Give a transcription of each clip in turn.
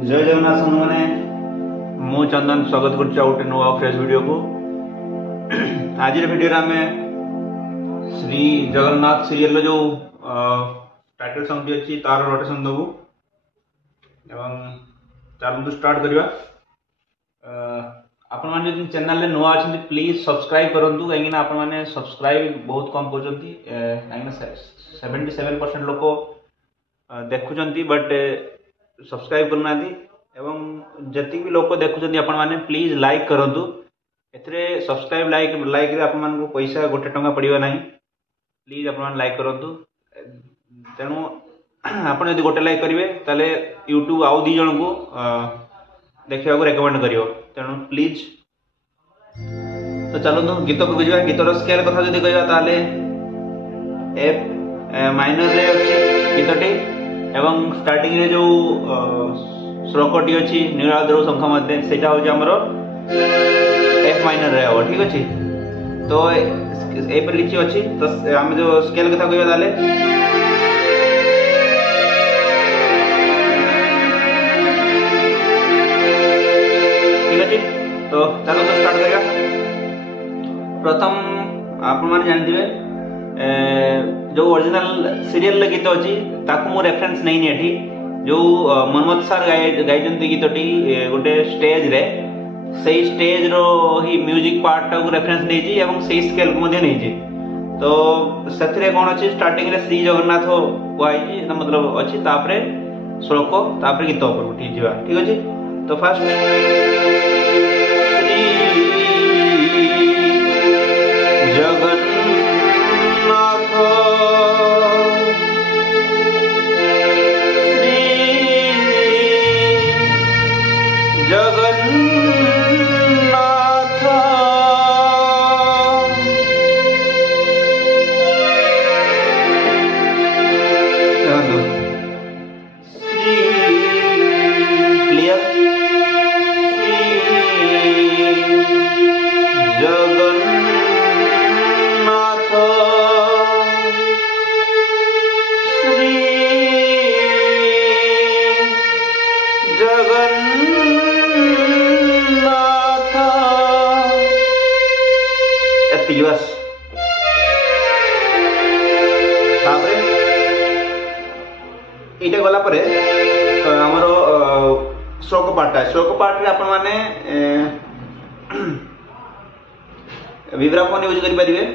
जय जगन्नाथ साथी मैंने मु चंदन स्वागत कर नुआ फ्रेश वीडियो को। आज वीडियो आम श्री जगन्नाथ सीरियल जो टाइटल सॉन्ग अच्छी तार रोटेशन दबू एवं चलू स्टार्ट करवा। आपण मैंने चैनल नुआ अच्छा प्लीज सब्सक्राइब करूँ कहीं आप सब्सक्राइब बहुत कम कर 77% लोक देखुं बट सब्सक्राइब करना एवं जति भी लोक देखुं आपण मैंने प्लीज लाइक करूँ। एथे सब्सक्राइब लाइक रे आपण को पैसा गोटे टंका पड़वा ना, प्लीज आपण लाइक करूँ। तेणु आप गोटे लाइक करेंगे ताले यूट्यूब आउ दी जन को देखा रेकमेंड कर। तेणु प्लीज तो चलो गीत को बुझा। गीतर स्केल कथा जो कहवा एफ माइनर रे अच्छी गीतटी एवं स्टार्टिंग रे जो श्लोकटी अच्छी नीलाद्रौ शंख मध्य से एफ माइनर रे हम ठीक अच्छे। तो यहीपर किसी अच्छी तो आम जो स्केल कथा कहवा ठीक अच्छे। तो चलो तो स्टार्ट करिया। प्रथम आप जानते जो ओरिजिनल सीरियल गीत अच्छी ताकू रेफरेंस नहीं एठी जो मनमोहन सर गाई गीतटी गोटे स्टेज रे से स्टेज रो ही म्यूजिक पार्ट को रेफरेंस नहीं से स्केल को नहीं। तो से कौन अच्छी स्टार्टिंग रे श्री जगन्नाथ कहुई मतलब अच्छी तापरे श्लोक तापरे गीत ऊपर उठी जा ठीक अच्छे। तो फास्ट यहाँ गला आमर श्लोक पार्ट आपण माने विब्राफोन यूज करें।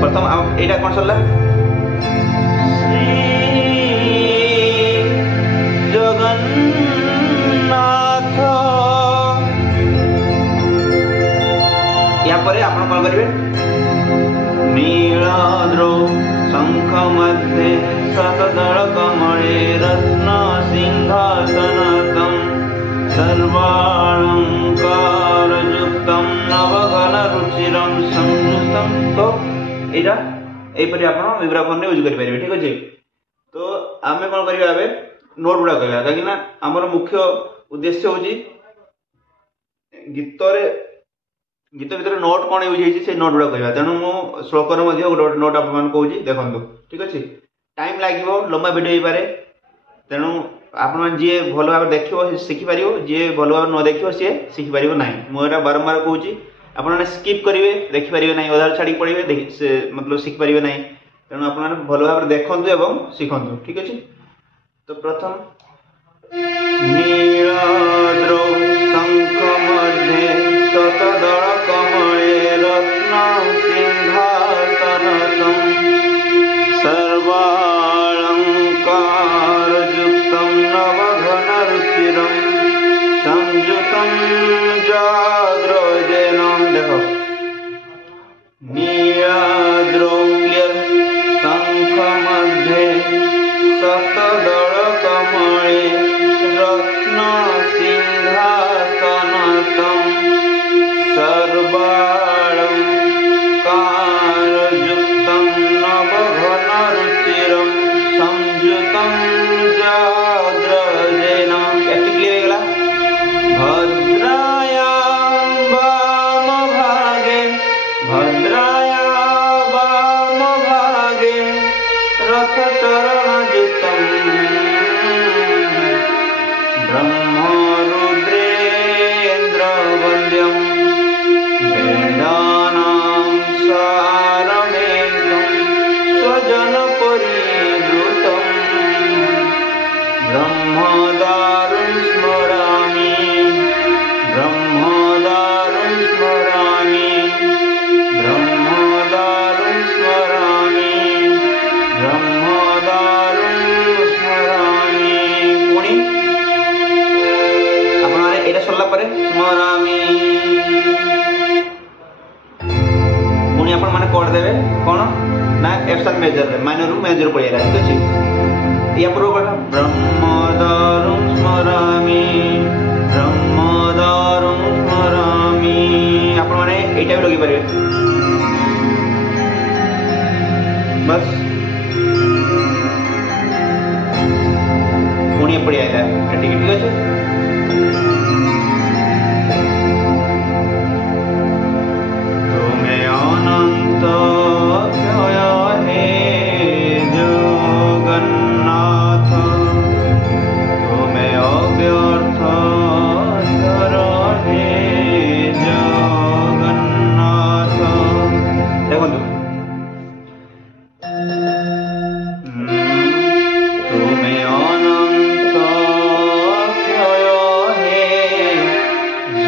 प्रथम यहाँ कौन सरला जगन्नाथ या पर आप कौन करेंगे नीलाद्रौ शंख मध्ये शतदल कमले रत्न सिंहासनतं सर्वालंकारयुक्तं नवघन रुचिरं संयुतं। तो एटा एपरि आपण विब्राफोन रे यूज करि परिबे ठीक अछि। तो आमे कोन करिबा एबे नोट गुडा कहबा काकि ना हमर मुख्य उद्देश्य होची गीत भीतर नोट कौन यूज होती से नोट गुड़ा कहवा। तेणु मु श्लोकर गोटे नोट आप कहूँ देखो ठीक अच्छे। टाइम लगे लंबा भिड हो पारे तेणु आपण जी भल भाव देख शिखिपार जी भल भाव न देख सी शिखिपार ना। मुझे बारंबार कहूँ आप स्किप करेंगे देखिपारे ना अधार छाड़ी पड़े मतलब शिखिपारे ना। तेणु आप भल भाव देखु एवं शिखु ठीक अच्छे। तो प्रथम नीलाद्रौ शंख मध्ये शतदल कमले रत्न सिंहासनतं सर्वालंकारयुक्तं नवघन रुचिरं संयुतं जाद्रजेन। देखो नीलाद्रौ क्लियर शंख मध्ये शतदल कमले रत्न मेजर माइनर रु मेजर पड़ी आला ठीक अछि या पूर्व पाठ ब्रह्मदारुं स्मरामि ब्रह्मदारुं स्मरामि आपण माने एटा भी लगी पारे बस पुणी पड़ी आला ठीक अछि तुम्हें अनंत क्षय हे जगन्नाथ तुम्हें अव्यर्थ धर हे जगन्नाथ देखो तुम्हें अनंत क्षय हे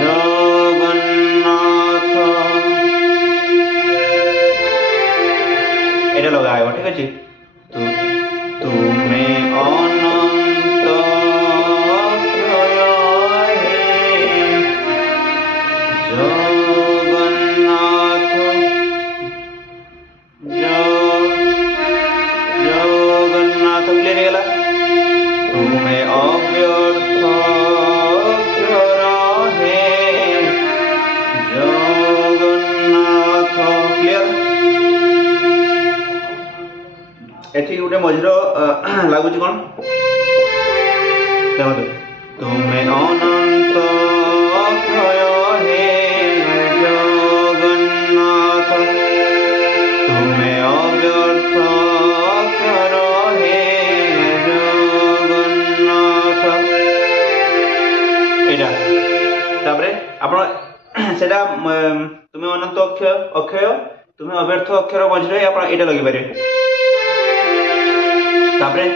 जगन्नाथ এটা লগাইব ঠিক আছে তুমি অনন্ত ক্ষয় হে জগন্নাথ জগন্নাথ ক্লিয়ার হয়ে গেল তুমি অব্যর্থ ক্ষর হে জগন্নাথ ক্লিয়ার এটি গোটে মঝির লাগুଛି কোন দেখো তুমি অনন্ত ক্ষয় হে জগন্নাথ তুমি অব্যর্থ ক্ষর হে জগন্নাথ এটা তারপরে আপন সেটা তুমি অনন্ত অক্ষয় তুমি অব্যর্থ অক্ষর মঝিরে আপন এটা লাগি পারে তারপরে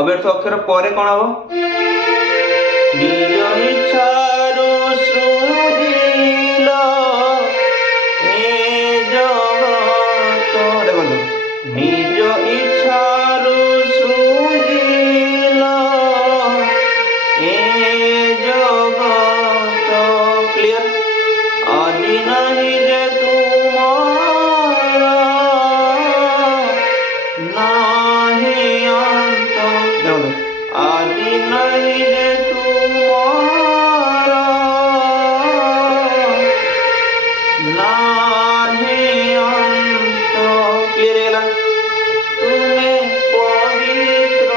অব্যর্থ অক্ষর পরে কোন হবো নিজ ইচ্ছারু সৃজিল হে জগত দেখুন নিজ ইচ্ছারু সৃজিল হে জগত ক্লিয়ার আদি নাহি যে তোমার নাহি অন্ত দেখুন আদি নাহি যে তোমার নাহি অন্ত ক্লিয়ার হয়ে গেল তুমি পবিত্র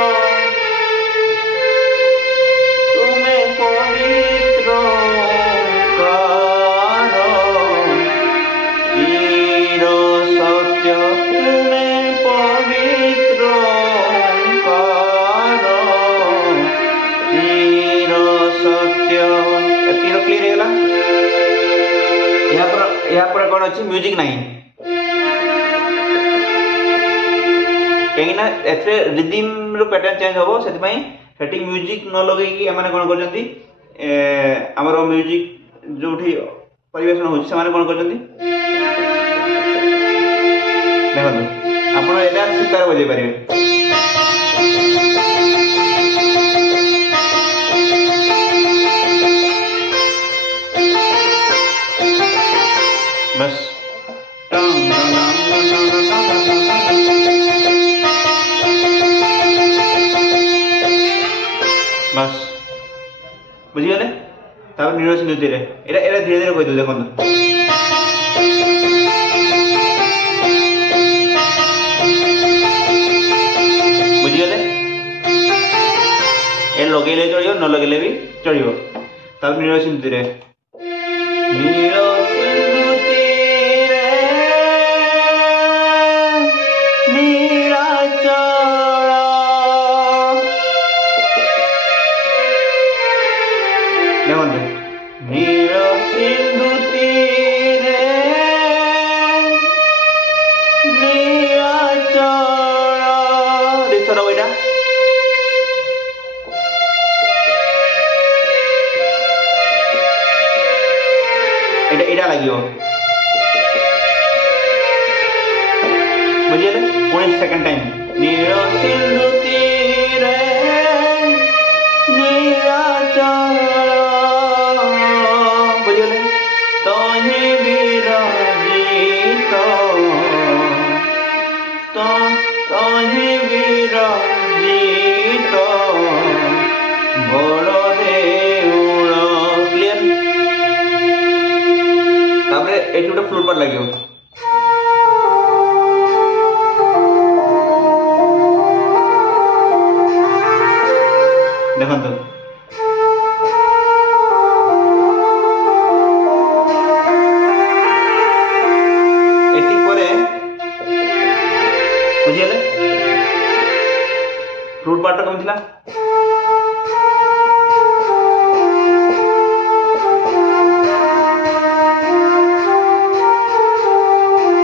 কার চির সত্য তুমি পবিত্র কার চির সত্য এତିକି କ୍ଲିୟର ହେଇଗଲା ଏହା ପରେ କ'ଣ ଅଛି ମ୍ୟୁଜିକ୍ ନାହିଁ କାହିଁକିନା ଏଥିରେ ରିଦିମ୍ର ପ୍ୟାଟର୍ନ ଚେଞ୍ଜ ହେବ ସେଥିପାଇଁ ସେଠି ମ୍ୟୁଜିକ୍ ନ ଲଗେଇକି ଏମାନେ କ'ଣ କରୁଛନ୍ତି ଆମର ମ୍ୟୁଜିକ୍ ଯୋଉଠି ପରିବେଷଣ ହେଉଛି ସେମାନେ କ'ଣ କରୁଛନ୍ତି ଦେଖନ୍ତୁ ଆପଣ ଏଇଟା ଶିକାର ବଜେଇ ପାରିବେ बस बस बुझीगले तापर नीरज नृत्य रे एरा एरा धीरे धीरे कहि दो देखो बुझीगले ए लगेले चलियो न लगेले भी चलियो तापर नीरज नृत्य रे नीरज नीर सिंधु तीरे नीलाचल देखो बेटा এটা এটা লাগিব বুঝিলে 19 সেকেন্ড টাইম নীর সিন্ধু তীরে নীলাচল विराजित तो फ्रूट पार्ट लगे देखो बुझीगले फ्रूट पार्ट कम थिला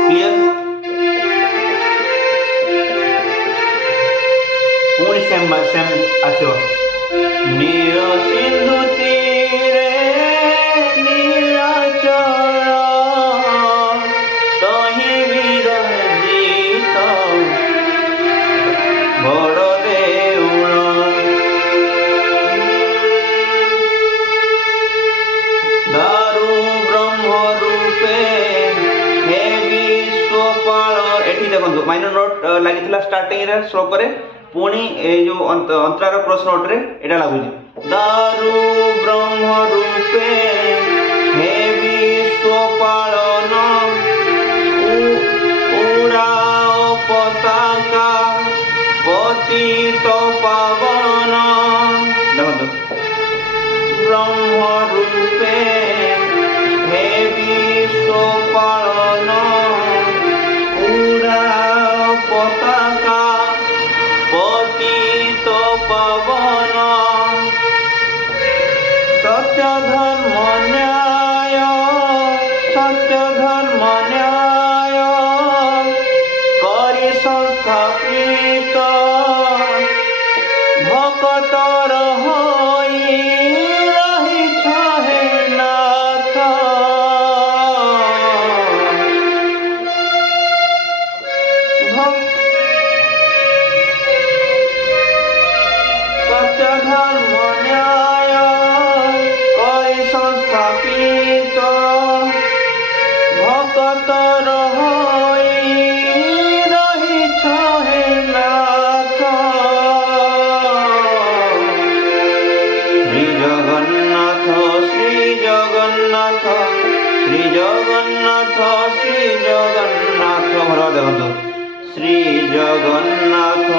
क्लियर पूरी सेम आसो नीर सिंधु तीरे नीलाचल तहि विरजित बड़ देउल दारु ब्रह्म रूपे हे विश्वपाल एठी देखो माइनर नोट लगी स्टार्टिंग रे श्लोक रे पुणी जो अंतरार क्रॉस नोट रे एटा लागुची दारु ब्रह्म रूपे हे विश्वपालन उड़ाओ पताका पतित पावन देखो ब्रह्म रूपे हे विश्वपालन उड़ाओ पताका पतित पावन सत्य धर्म न्याय करि संस्थापित भक्तर होई रहिछ हे नाथ सत्य धर्म न्याय करि संस्थापित भक्तर होई रहिछ हे नाथ श्री जगन्नाथ श्री जगन्नाथ श्री जगन्नाथ श्री जगन्नाथ भर देखो श्री जगन्नाथ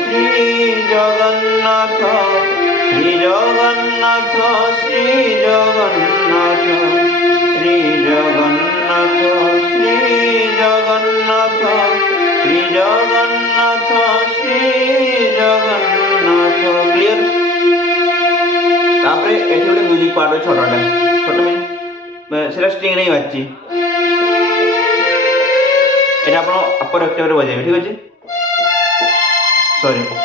श्री जगन्नाथ श्री जगन्नाथ श्री जगन्नाथ श्री जगन्नाथ श्री जगन्नाथ श्री जगन्नाथ श्री जगन्नाथ क्लियर तापरे एठी गोटे म्यूजिक पार्ट छोटटा छोट में सेला स्ट्रिंग नहीं बाजची एटा आपण अपर ऑक्टेव रे बजाइबे ठीक अछि सॉरी देखो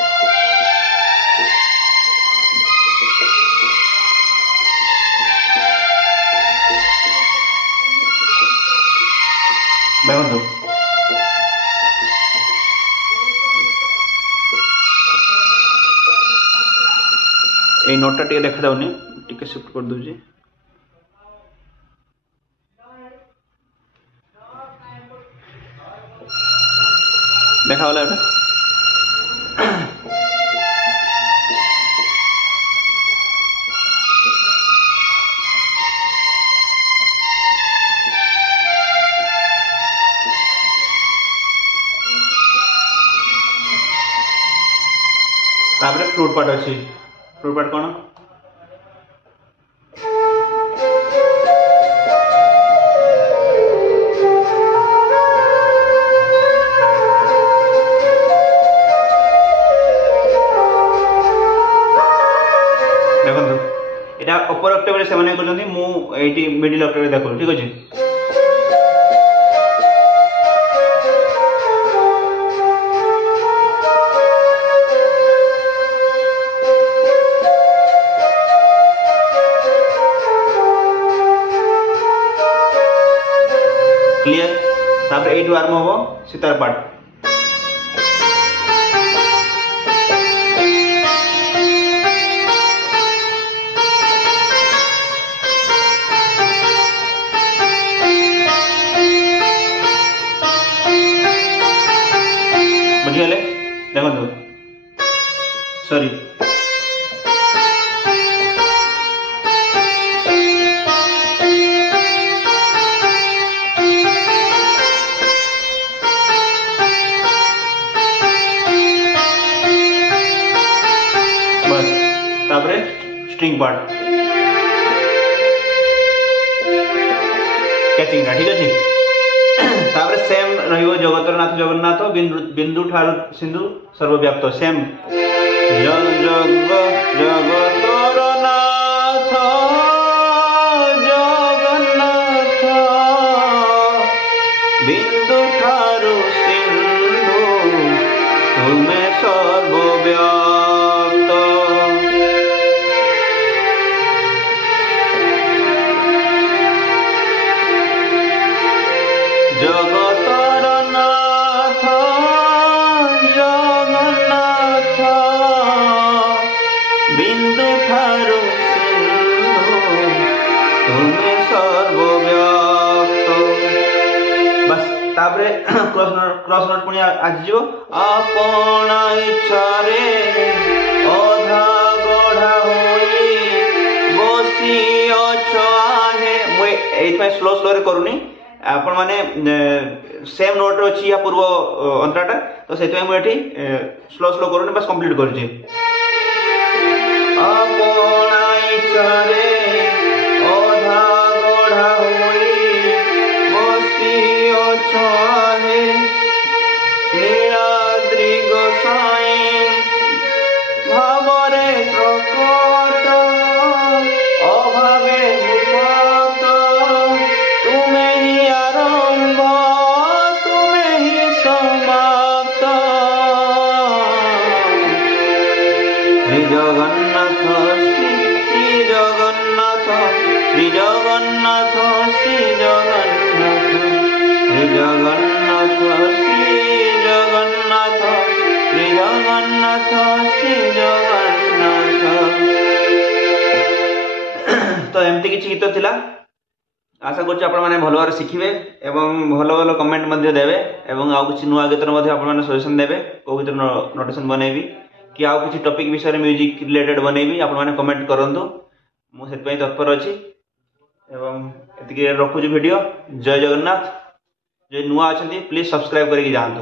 ए नोटा टिके देखा जाउनी टिके शिफ्ट कर दूजी देखा वाला एटा तापरे फ्रूट पार्ट अछि फ्रूट पार्ट कोन देखो एटा अपर ऑक्टेव रे सेमाने करजंती मु एटी मिडिल ऑक्टेव रे देखो ठीक अछि क्लियर तापर एटू आरंभ हो सितार पार्ट बुझिगले देखो सॉरी तापर स्ट्रिंग पार्ट कैचिंग ठीक अच्छे तापर सेम रहिबो जगतर नाथ जगन्नाथ बिंदु ठार सिंधु सर्वव्याप्त सेम जग जगतर नाथ जगन्नाथ बिंदु ठार सिंधु तुमे सर्वव्याप्त जगतर नाथ जगन्नाथ बिंदु ठार सिंधु तुमे सर्वव्याप्त बस तापरे क्रॉस नोट पुणी आज जीव आपण इच्छा रे अधा गढ़ा होई बसी अछाहे मुई एथमे स्लो स्लो रे करूनी आपण माने सेम नोट अच्छी या पूर्व अंतराटा तो से मुझे स्लो स्लो करूनी बस कंप्लीट करूची अपना इच्छा रे अधा गढ़ा होई बसी अछाहे नीलाद्रि गोसाई भावरे प्रकट अभावे मुक्त तुमे ही आरंभ तुमे ही समाप्त श्री जगन्नाथ श्री जगन्नाथ श्री जगन्नाथ श्री जगन्नाथ श्री जगन्नाथ श्री जगन्नाथ श्री जगन्नाथ श्री जगन्नाथ तो एमती किछि गीत थिला आशा करूँ आपण मैंने भल भाव शिखे और भल भल कमेंट देवे और आउ कि नुआ गीतर मैंने सजेसन देवे कौ गीत नोटेसन बनैबी कि आउ कि टॉपिक विषय म्यूजिक रिलेटेड बनैबी आपण मैंने कमेंट करूँ मुझे तत्पर अच्छी रखुची वीडियो जय जगन्नाथ जो नुआ अच्छा प्लीज सब्सक्राइब करके जातु।